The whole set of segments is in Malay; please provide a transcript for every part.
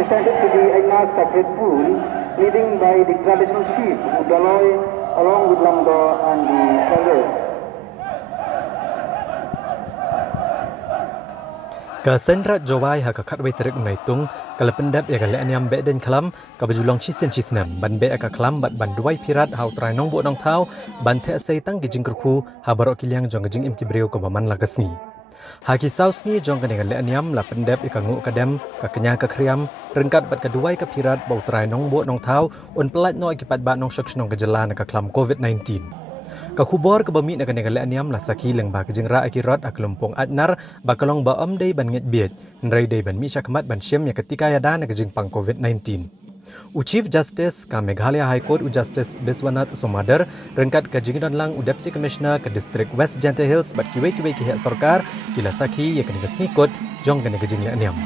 Presented to the Aina Sacred Pool, leading by the traditional chief, Udaloy, along with Lamdo and the elders. Kasendra Jawai haka katway terik unaitung kalapendap ya kalaniam beden kalam kabajulang chisen chisnam ban be aka kalam bat ban duai pirat hau trai nong bo nong thau ban the sei tang gijing kurku habarok kiliang jong gijing im kibreo ko baman lagasni haki sausni jong kaneng kalaniam la pendap ikangu kadam ka kenya ka kriam rengkat bat kaduai ka pirat bau trai nong bo nong thau un pelat no akipat ba nong shok nong gejala ka kalam COVID-19 Kakubor kebami na kaneng kalaniam la saki leng ba kajing ra akirat aklumpong atnar bakalong ba day ban nget biet nrai day ban mi syakmat ban syem ya ketika yada na kajing pang COVID-19. Chief Justice ka Meghalaya High Court Justice Biswanath Somadar rengkat kajing dan lang Deputy Commissioner ke District West Janta Hills bat kiwe-kiwe ki hak sarkar kila saki ya kaneng kasngikot jong kaneng kajing kalaniam.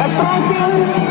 Approaching